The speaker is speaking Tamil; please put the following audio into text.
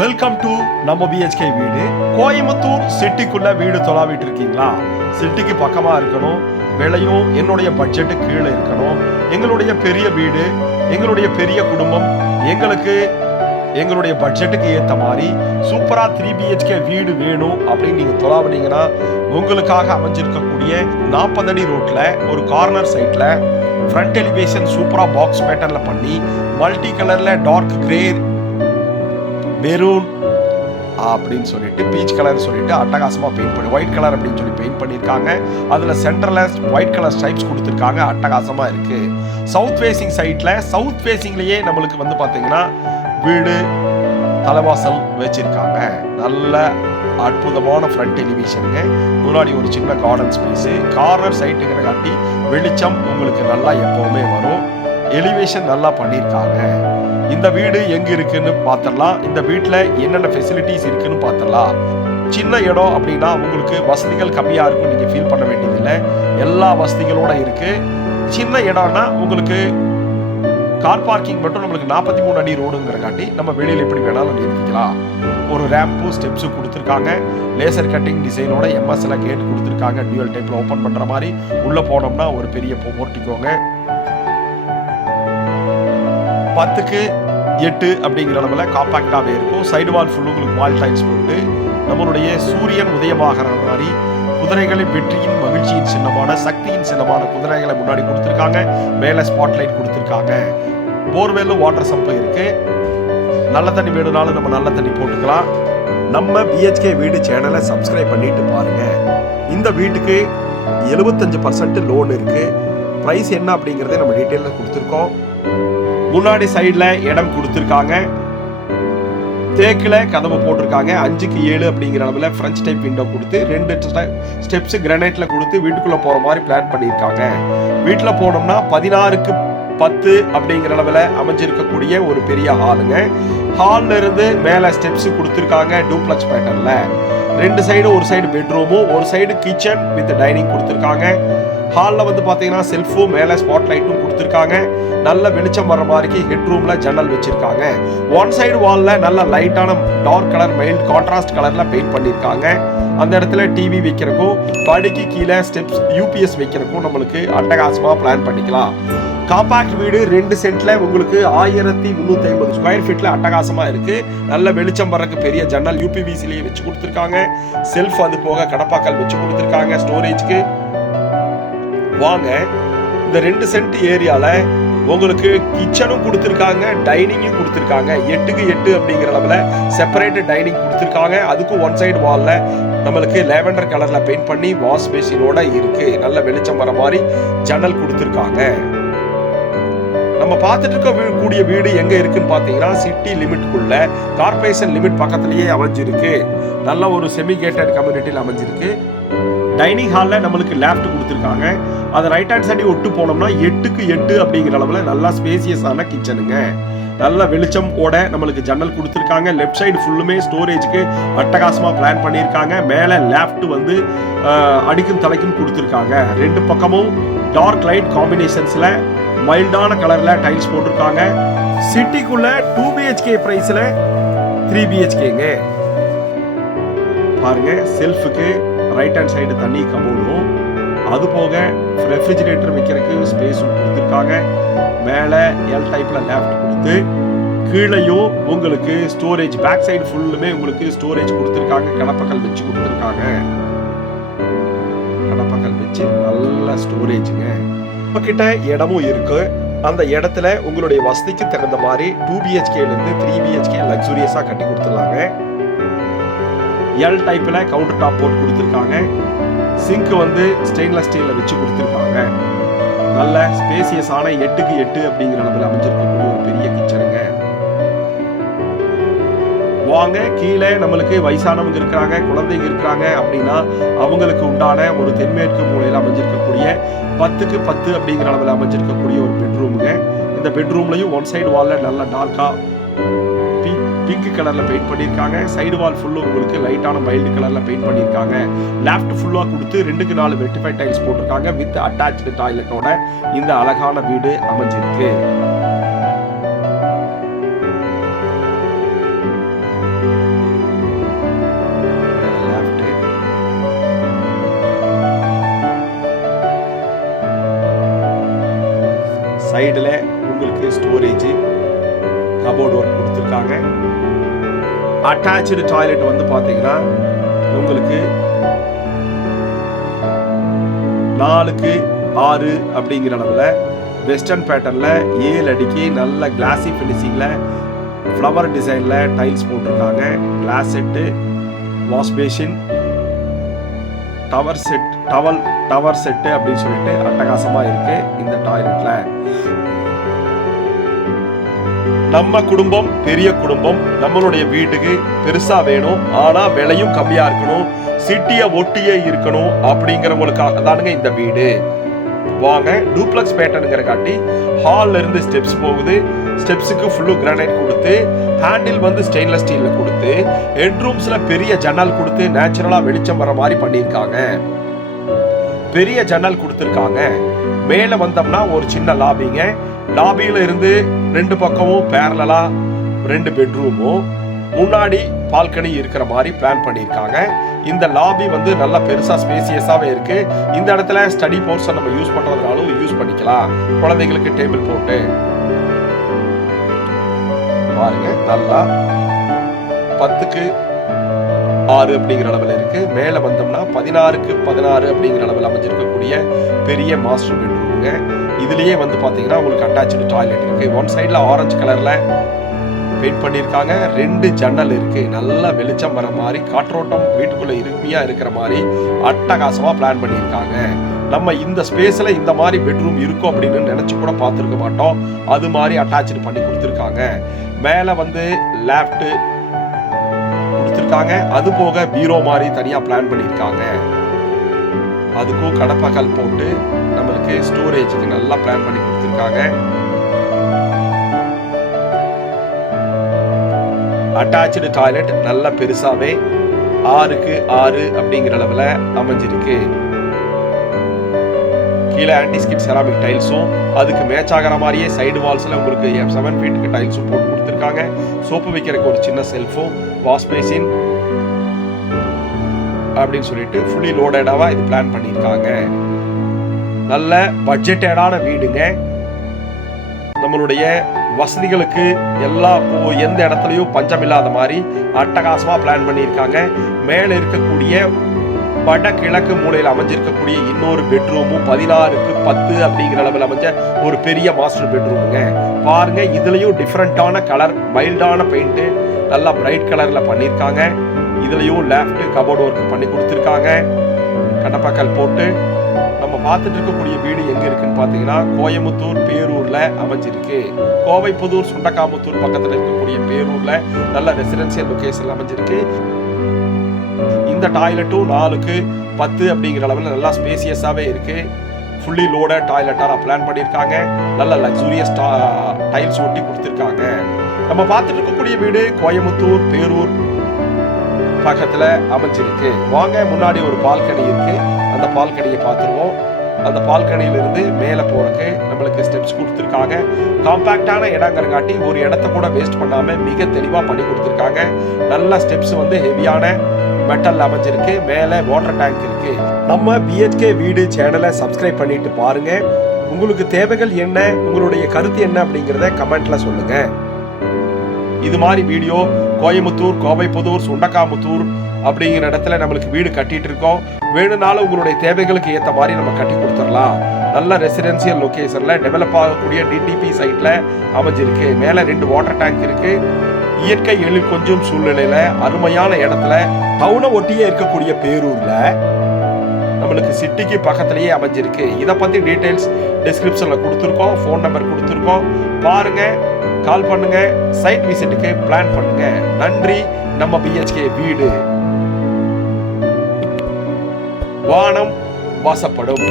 வெல்கம் டு நம்ம பிஹெச்கே வீடு. கோயம்புத்தூர் சிட்டிக்குள்ள வீடு தொலாவிட்டு இருக்கீங்களா? சிட்டிக்கு பக்கமா இருக்கணும், விலையும் என்னுடைய பட்ஜெட்டு கீழே இருக்கணும், எங்களுடைய பெரிய வீடு, எங்களுடைய பெரிய குடும்பம், எங்களுடைய பட்ஜெட்டுக்கு ஏற்ற மாதிரி சூப்பரா 3 BHK வீடு வேணும் அப்படின்னு நீங்க தொலாவினீங்கன்னா உங்களுக்காக அமைஞ்சிருக்கக்கூடிய 40 அடி ரோட்ல ஒரு கார்னர் சைட்ல ஃப்ரண்ட் எலிவேஷன் சூப்பரா பாக்ஸ் பேட்டர்ன்ல பண்ணி மல்டி கலர்ல டார்க் கிரே, மெரூன் அப்படின்னு சொல்லிட்டு பீச் கலர் சொல்லிட்டு அட்டகாசமா பெயிண்ட் பண்ணி ஒயிட் கலர் அப்படின்னு சொல்லி பெயிண்ட் பண்ணியிருக்காங்க. அதுல சென்டர்ல ஒயிட் கலர் ஸ்ட்ரைப்ஸ் கொடுத்துருக்காங்க. அட்டகாசமா இருக்கு. சவுத் ஃபேசிங் சைட்ல சவுத் ஃபேசிங்லயே நம்மளுக்கு வந்து பாத்தீங்கன்னா வீடு தலைவாசல் வச்சிருக்காங்க. நல்ல அற்புதமான ஃப்ரண்ட் எலிவேஷனுங்க. முன்னாடி ஒரு சின்ன கார்டன் ஸ்பேஸ், கார்னர் சைட்டுங்கிற காட்டி வெளிச்சம் உங்களுக்கு நல்லா எப்பவுமே வரும். எலிவேஷன் நல்லா பண்ணியிருக்காங்க. இந்த வீடு எங்க இருக்குன்னு பார்த்தரலாம். இந்த வீட்டில் என்னென்ன ஃபெசிலிட்டிஸ் இருக்குன்னு பார்த்தரலாம். சின்ன இடம் அப்படின்னா உங்களுக்கு வசதிகள் கம்மியா இருக்கும், நீங்க ஃபீல் பண்ண வேண்டியதில்லை. எல்லா வசதிகளோட இருக்கு. சின்ன இடம்னா உங்களுக்கு கார் பார்க்கிங் மட்டும் நம்மளுக்கு 43 அடி ரோடுங்கிற காட்டி நம்ம வெளியில் எப்படி வேணாலும் நிறுத்திக்கலாம். ஒரு ரேம்பு ஸ்டெப்ஸு கொடுத்துருக்காங்க. லேசர் கட்டிங் டிசைனோட எம்எஸ்ல கேட் கொடுத்துருக்காங்க. டியூவல் டைப்ல ஓப்பன் பண்ற மாதிரி. உள்ள போனோம்னா ஒரு பெரிய போர்ட்டிக்கோங்க. 10க்கு 8 அப்படிங்கிற அளவுல காம்பாக்டாவே இருக்கும். சைடு வால் ஃபுல்லு உங்களுக்கு வால் டைல்ஸ் போட்டு நம்மளுடைய சூரியன் உதயமாகிற மாதிரி குதிரைகளின் வெற்றியின் மகிழ்ச்சியின் சின்னமான சக்தியின் சின்னமான குதிரைகளை முன்னாடி கொடுத்துருக்காங்க. மேலே ஸ்பாட்லைட் கொடுத்துருக்காங்க. போர்வெல்லும் வாட்டர் சம்பு இருக்கு. நல்ல தண்ணி வேணும்னாலும் நம்ம நல்ல தண்ணி போட்டுக்கலாம். நம்ம பிஹெச்கே வீடு சேனலை சப்ஸ்கிரைப் பண்ணிட்டு பாருங்க. இந்த வீட்டுக்கு 75% லோன் இருக்கு. பிரைஸ் என்ன அப்படிங்கறத நம்ம டீட்டெயில கொடுத்துருக்கோம். முன்னாடி சைடுல இடம் கொடுத்துருக்காங்க. தேக்கில் கதவு போட்டிருக்காங்க. 5க்கு 7 அப்படிங்கிற அளவில் ஃப்ரெஞ்ச் டைப் விண்டோ கொடுத்து 2 ஸ்டெப்ஸ் கிரானைட்ல கொடுத்து வீட்டுக்குள்ள போற மாதிரி பிளான் பண்ணியிருக்காங்க. வீட்டில் போனோம்னா 16க்கு 10 அப்படிங்கிற அளவில் அமைஞ்சிருக்கக்கூடிய ஒரு பெரிய ஹாலுங்க. ஹால்ல இருந்து மேலே ஸ்டெப்ஸ் கொடுத்துருக்காங்க டூப்ளெக்ஸ் பேட்டர்ன்ல. 2 சைடு, ஒரு சைடு பெட்ரூமும் ஒரு சைடு கிச்சன் வித் டைனிங் கொடுத்துருக்காங்க. ஹாலில் வந்து பார்த்தீங்கன்னா செல்ஃபும் மேலே ஸ்பாட் லைட்டும் கொடுத்துருக்காங்க. நல்ல வெளிச்சம் வர்ற மாதிரி ஹெட் ரூம்ல ஜன்னல் வச்சிருக்காங்க. ஒன் சைடு வால்ல நல்ல லைட்டான டார்க் கலர் மைல்ட் கான்ட்ராஸ்ட் கலர்ல பெயிண்ட் பண்ணியிருக்காங்க. அந்த இடத்துல டிவி வைக்கிறக்கும் படிக்கு கீழே ஸ்டெப்ஸ் யூபிஎஸ் வைக்கிறக்கும் நம்மளுக்கு அட்டகாசமா பிளான் பண்ணிக்கலாம். காம்பாக்ட் வீடு 2 சென்ட்ல உங்களுக்கு 1350 ஸ்கொயர் ஃபீட்ல அட்டகாசமா இருக்கு. நல்ல வெளிச்சம் வர்றதுக்கு பெரிய ஜன்னல் யூபிவிசிலேயே வச்சு கொடுத்துருக்காங்க. செல்ஃப் அது போக கடப்பாக்கல் வச்சு கொடுத்துருக்காங்க ஸ்டோரேஜ்க்கு. வாங்க, இந்த 2 சென்ட் ஏரியால உங்களுக்கு கிச்சனும் கொடுத்துருக்காங்க, டைனிங்கும் கொடுத்துருக்காங்க. 8க்கு 8 அப்படிங்கிற அளவுல செப்பரேட் டைனிங் கொடுத்துருக்காங்க. அதுக்கும் ஒன் சைடு வால்ல நம்மளுக்கு லேவெண்டர் கலர்ல பெயிண்ட் பண்ணி வாஷ் பேசினோட இருக்கு. நல்ல வெளிச்சம் வர மாதிரி ஜன்னல் கொடுத்துருக்காங்க. நம்ம பார்த்துட்டு இருக்க கூடிய வீடு எங்க இருக்குன்னு பாத்தீங்கன்னா சிட்டி லிமிட்குள்ள கார்பரேஷன் லிமிட் பக்கத்திலேயே அமைஞ்சிருக்கு. நல்ல ஒரு செமி கேட்டட் கம்யூனிட்டியில் அமைஞ்சிருக்கு. டைனிங் ஹால்ல நம்மளுக்கு லேப்ட் கொடுத்துருக்காங்க. அதை ரைட் ஹேண்ட் சைடு ஒட்டு போனோம்னா 8க்கு 8 அப்படிங்கிற அளவுல நல்லா ஸ்பேசியஸான கிச்சனுங்க. நல்ல வெளிச்சம் ஓட நம்மளுக்கு ஜன்னல் கொடுத்துருக்காங்க. லெஃப்ட் சைடு ஃபுல்லுமே ஸ்டோரேஜ்க்கு அட்டகாசமா பிளான் பண்ணியிருக்காங்க. மேலே லேப்ட் வந்து அடிக்கும் தலைக்கும் கொடுத்துருக்காங்க. 2 பக்கமும் டார்க் லைட் காம்பினேஷன்ஸ்ல மைல்டான கலர்ல டைல்ஸ் போட்டிருக்காங்க. சிட்டிக்குள்ள 2 BHK பிரைஸ்ல 3 BHKங்க. பாருங்க, செல்ஃபுக்கு ரைட் ஹேண்ட் சைடு தண்ணி கபோர்டும், அது போக ரெஃப்ரிஜிரேட்டர் வைக்கிறதுக்கு ஸ்பேஸும் கொடுத்துருக்காங்க. மேலே எல் டைப்ல லேப்ட் கொடுத்து கீழையும் உங்களுக்கு ஸ்டோரேஜ் பேக் சைடு ஃபுல்லுமே உங்களுக்கு ஸ்டோரேஜ் கொடுத்துருக்காங்க. கடப்பக்கல் வச்சு கொடுத்துருக்காங்க. கடப்பக்கல் வச்சு நல்ல ஸ்டோரேஜுங்க. கிட்ட இடமும் இருக்கு. அந்த இடத்துல உங்களுடைய வசதிக்கு தகுந்த மாதிரி 2 BHKல இருந்து 3 BHK லக்ஸூரியஸா கட்டி கொடுத்துடலாங்க. எல் டைப்ல கவுண்டர் டாப் போட்டு கொடுத்துருக்காங்க. சிங்க் வந்து ஸ்டெயின்லெஸ் ஸ்டீல்ல வச்சு கொடுத்துருக்காங்க. நல்ல ஸ்பேசியஸான 8க்கு 8 அப்படிங்கிற அளவில் அமைஞ்சிருக்கக்கூடிய ஒரு பெரிய கிச்சனுங்க. வாங்க, கீழே நம்மளுக்கு வயசானவங்க இருக்கிறாங்க, குழந்தைங்க இருக்கிறாங்க அப்படின்னா அவங்களுக்கு உண்டான ஒரு தென்மேற்கு மூலையில் அமைஞ்சிருக்கக்கூடிய 10க்கு 10 அப்படிங்கிற அளவில் அமைஞ்சிருக்கக்கூடிய ஒரு பெட்ரூமுங்க. இந்த பெட்ரூம்லையும் ஒன் சைடு வால்ல நல்ல டார்க்கா பிங்க் கலர்ல பெயிண்ட் பண்ணியிருக்காங்க. சைடு வால் ஃபுல்லு உங்களுக்கு லைட்டான மைல்டு கலர்ல பெயிண்ட் பண்ணியிருக்காங்க. லேப்ட் ஃபுல்லா கொடுத்து 2க்கு 4 வெட்டிஃபை டைல்ஸ் போட்டிருக்காங்க. வித் அட்டாச்டு டாய்லெட்டோட இந்த அழகான வீடு அமைஞ்சிருக்கு. ஸ்டோரேஜ், கபோர்ட் ஒர்க் கொடுத்துருக்காங்க. அட்டாச்சு டாய்லெட் வந்து பார்த்தீங்கன்னா உங்களுக்கு 4க்கு 6 அப்படிங்கிற அளவில் வெஸ்டர்ன் பேட்டர்னில் 7 அடிக்கு நல்ல கிளாசி ஃபினிஷிங்கில் ஃப்ளவர் டிசைனில் டைல்ஸ் போட்டிருக்காங்க. Glass set, wash basin, towel set அப்படின்னு சொல்லிட்டு அட்டகாசமாக இருக்கு இந்த டாய்லெட்ல. நம்ம குடும்பம் பெரிய குடும்பம், நம்மளுடைய வீட்டுக்கு பெருசா வேணும், ஆனா விலையும் கம்மியா இருக்கணும், சிட்டியை ஒட்டியே இருக்கணும் அப்படிங்கிறவங்களுக்காக தானுங்க இந்த வீடு. வாங்க, டூப்ளெக்ஸ் பேட்டர்னுங்கிற காட்டி ஹால்ல இருந்து ஸ்டெப்ஸ் போகுது. ஸ்டெப்ஸுக்கு ஃபுல்லு கிரானைட் கொடுத்து, ஹேண்டில் வந்து ஸ்டெயின்லெஸ் ஸ்டீல்ல கொடுத்து, ஹெட்ரூம்ஸ்ல பெரிய ஜன்னல் கொடுத்து நேச்சுரலா வெளிச்சம் வர மாதிரி பண்ணியிருக்காங்க. பெரிய ஜன்னல் கொடுத்துருக்காங்க. மேல வந்தோம்னா ஒரு சின்ன லாபிங்க. லாபியில இருந்து 2 பக்கமும் பேரலா 2 பெட்ரூமும், முன்னாடி பால்கனி இருக்கிற மாதிரி பிளான் பண்ணியிருக்காங்க. இந்த லாபி வந்து நல்லா பெருசா ஸ்பேசியஸாவே இருக்கு. இந்த இடத்துல ஸ்டடி போர்ஷன் நம்ம யூஸ் பண்றதுனாலும் யூஸ் பண்ணிக்கலாம். குழந்தைகளுக்கு டேபிள் போட்டு பாருங்க, நல்லா 10க்கு 6 அப்படிங்கிற அளவில் இருக்கு. மேல வந்தோம்னா 16க்கு 16 அப்படிங்கிற அளவில் அமைஞ்சிருக்கக்கூடிய பெரிய மாஸ்டர் பெட்ரூமுங்க. இதுலயே வந்து பாத்தீங்கன்னா உங்களுக்கு அட்டாச்சு டாய்லெட் இருக்கு. ஒன் சைட்ல ஆரஞ்சு கலர்ல பெயிண்ட் பண்ணியிருக்காங்க. 2 ஜன்னல் இருக்கு. நல்லா வெளிச்சம் வர மாதிரி, காற்றோட்டம் வீட்டுக்குள்ள இருமையா இருக்கிற மாதிரி அட்டகாசமா பிளான் பண்ணியிருக்காங்க. நம்ம இந்த ஸ்பேஸ்ல இந்த மாதிரி பெட்ரூம் இருக்கும் அப்படின்னு நினைச்சு கூட பார்த்துருக்க மாட்டோம். அது மாதிரி அட்டாச்சு பண்ணி கொடுத்துருக்காங்க. மேல வந்து லேப்ட் கொடுத்துருக்காங்க. அது போக பீரோ மாதிரி தனியா பிளான் பண்ணியிருக்காங்க. அதுக்கும் கடப்பகல் போட்டு நம்மளுக்கு ஸ்டோரேஜுக்கு நல்லா பிளான் பண்ணி கொடுத்துருக்காங்க. அட்டாச்சு டாய்லெட் நல்ல பெருசாவே 6க்கு 6 அப்படிங்கிற அளவில் அமைஞ்சிருக்கு. கீழே ஆன்டிஸ்கிட் செராமிக் டைல்ஸும், அதுக்கு மேட்ச் ஆகிற மாதிரியே சைடு வால்ஸ்ல உங்களுக்கு 7 ஃபீட்டுக்கு டைல்ஸும் போட்டு கொடுத்துருக்காங்க. சோப்பு வைக்கிறதுக்கு ஒரு சின்ன செல்ஃபும், வாஷ் பேசின் அப்படின்னு சொல்லிட்டு ஃபுல்லி லோடடாவா இது பிளான் பண்ணியிருக்காங்க. நல்ல பட்ஜெட்டடான வீடுங்க. நம்மளுடைய வசதிகளுக்கு எந்த இடத்துலையும் பஞ்சம் இல்லாத மாதிரி அட்டகாசமா பிளான் பண்ணியிருக்காங்க. மேல இருக்கக்கூடிய வடகிழக்கு மூலையில் அமைஞ்சிருக்கக்கூடிய இன்னொரு பெட்ரூமும் 16க்கு 10 அப்படிங்கிற அளவில் அமைஞ்ச ஒரு பெரிய மாஸ்டர் பெட்ரூமுங்க. பாருங்க, இதுலயும் டிஃப்ரெண்டான கலர், மைல்டான பெயிண்ட், நல்லா பிரைட் கலர்ல பண்ணியிருக்காங்க. இதுலயும் லெஃப்ட் கபோர்ட் ஒர்க் பண்ணி கொடுத்துருக்காங்க. கடப்பக்கல் போட்டு நம்ம பார்த்துட்டு இருக்கக்கூடிய வீடு எங்க இருக்குன்னு பாத்தீங்கன்னா கோயமுத்தூர் பேரூர்ல அமைஞ்சிருக்கு. கோவை புதூர் சுண்டக்காமுத்தூர் பக்கத்துல இருக்கக்கூடிய பேரூர்ல நல்ல ரெசிடென்சியல் லொகேஷன்ல அமைஞ்சிருக்கு. இந்த டாய்லெட்டும் 4க்கு 10 அப்படிங்கிற அளவில் நல்லா ஸ்பேசியஸாவே இருக்கு. ஃபுல்லி லோட டாய்லெட்டாக பிளான் பண்ணியிருக்காங்க. நல்ல லக்ஸூரியஸ் டைல்ஸ் ஒட்டி கொடுத்துருக்காங்க. நம்ம பார்த்துட்டு இருக்கக்கூடிய வீடு கோயமுத்தூர் பேரூர் பக்கத்துல அமைஞ்சிருக்கு. வாங்க, முன்னாடி ஒரு பால்கனி இருக்கு. அந்த பால்கனியை பார்த்துருவோம். அந்த பால்கனியிலிருந்து மேலே போறதுக்கு நம்மளுக்கு ஸ்டெப்ஸ் கொடுத்துருக்காங்க. காம்பாக்டான இடங்கிறங்காட்டி ஒரு இடத்த கூட வேஸ்ட் பண்ணாம மிக தெளிவாக பண்ணி கொடுத்துருக்காங்க. நல்ல ஸ்டெப்ஸ் வந்து ஹெவியான மெட்டல் அமைஞ்சிருக்கு. மேலே வாட்டர் டேங்க் இருக்கு. நம்ம பிஹெச்கே வீடு சேனலை சப்ஸ்கிரைப் பண்ணிட்டு பாருங்க. உங்களுக்கு தேவைகள் என்ன, உங்களுடைய கருத்து என்ன அப்படிங்கிறத கமெண்ட்ல சொல்லுங்க. இது மாதிரி வீடியோ கோயமுத்தூர், கோவைப்புதூர், சுண்டக்காமுத்தூர் அப்படிங்கிற இடத்துல நம்மளுக்கு வீடு கட்டிட்டு இருக்கோம். வேணும்னாலும் உங்களுடைய தேவைகளுக்கு ஏற்ற மாதிரி நம்ம கட்டி கொடுத்துடலாம். நல்ல ரெசிடென்சியல் லொகேஷன்ல டெவலப் ஆகக்கூடிய டிடிபி சைட்ல அமைஞ்சிருக்கு. மேல 2 வாட்டர் டேங்க் இருக்கு. இயற்கை எழில் கொஞ்சம் சூழ்நிலையில அருமையான இடத்துல டவுனை ஒட்டியே இருக்கக்கூடிய பேரூர்ல நம்மளுக்கு சிட்டிக்கு பக்கத்திலேயே அமைஞ்சிருக்கு. இதை பத்தி டீடைல்ஸ் டிஸ்கிரிப்ஷன்ல கொடுத்துருக்கோம். ஃபோன் நம்பர் கொடுத்துருக்கோம். பாருங்க, கால் பண்ணுங்க, சைட் விசிட்டுக்கு பிளான் பண்ணுங்க. நன்றி. நம்ம பிஹெச்கே வீடு. வானம் வாசப்படும்.